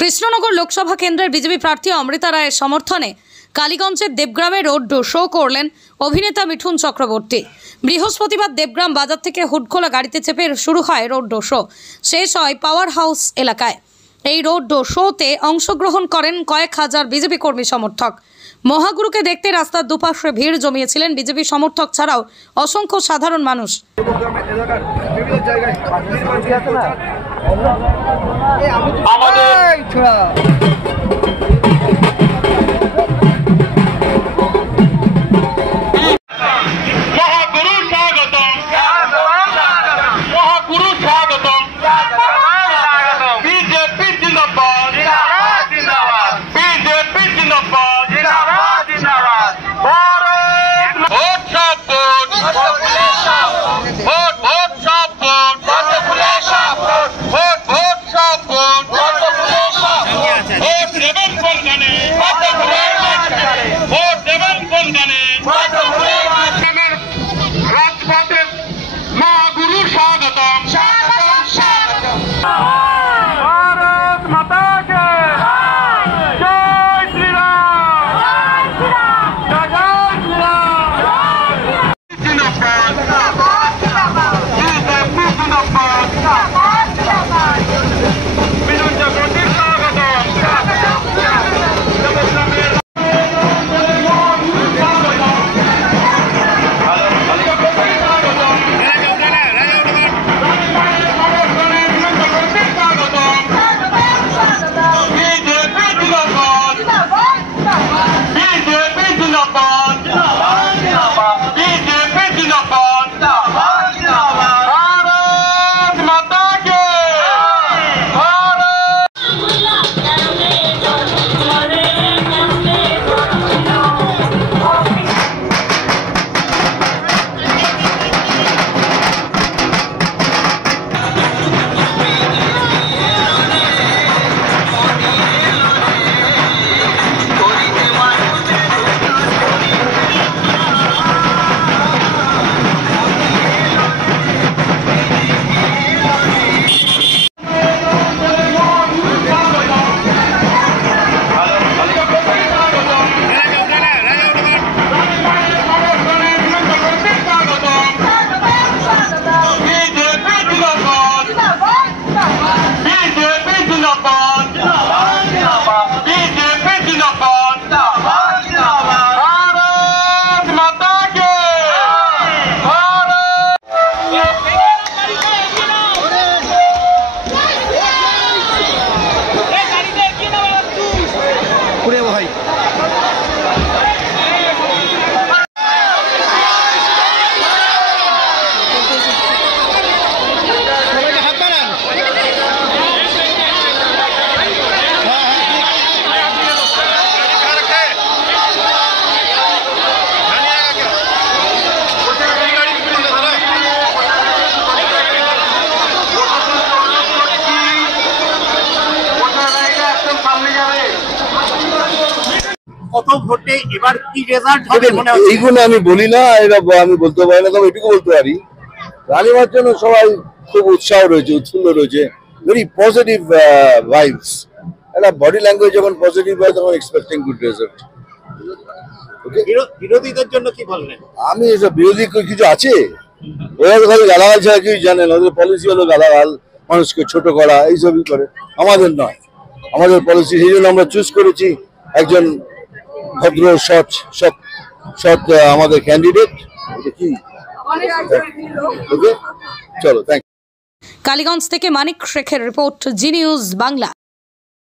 কৃষ্ণনগর লোকসভা কেন্দ্রের বিজেপি প্রার্থী অমৃতা রায়ের সমর্থনে কালীগঞ্জের দেবগ্রামে রোড শো করলেন অভিনেতা মিঠুন চক্রবর্তী। বৃহস্পতিবার দেবগ্রাম বাজার থেকে হুডখোলা গাড়িতে চেপে শুরু হয় রোড শো, শেষ হয় পাওয়ার হাউস এলাকায়। এই রোড শোতে অংশগ্রহণ করেন কয়েক হাজার বিজেপি কর্মী সমর্থক। মহাগুরুকে দেখতে রাস্তার দুপাশে ভিড় জমিয়েছিলেন বিজেপি সমর্থক ছাড়াও অসংখ্য সাধারণ মানুষ। কত ভোটে এবার কি রেজাল্ট হবে মনে হচ্ছে? এইগুলো আমি বলি না, এটা আমি বলতে পারি না, তবে এটুকু বলতে পারি রানিমার জন্য সবাই খুব উৎসাহ রয়েছে, উৎফুল্ল রয়েছে, ভেরি পজিটিভ ভাইবস। একটা বডি ল্যাঙ্গুয়েজ যখন পজিটিভ হয় তখন এক্সপেক্টিং গুড রেজাল্ট। বিরোধীদের জন্য কি বলবেন? আমি এসব বিরোধী কিছু আছে, ওরা তো খালি গালাগাল ছাড়া কিছু জানে না। ওদের পলিসি হলো গালাগাল, মানুষকে ছোট করা, এইসবই করে। আমাদের নয়, আমাদের পলিসি, সেই জন্য আমরা চুজ করেছি একজন ভদ্র সৎ আমাদের ক্যান্ডিডেট। কি ওকে, চলো, থ্যাংক ইউ। কালীগঞ্জ থেকে মানিক শেখের রিপোর্ট, জি নিউজ বাংলা।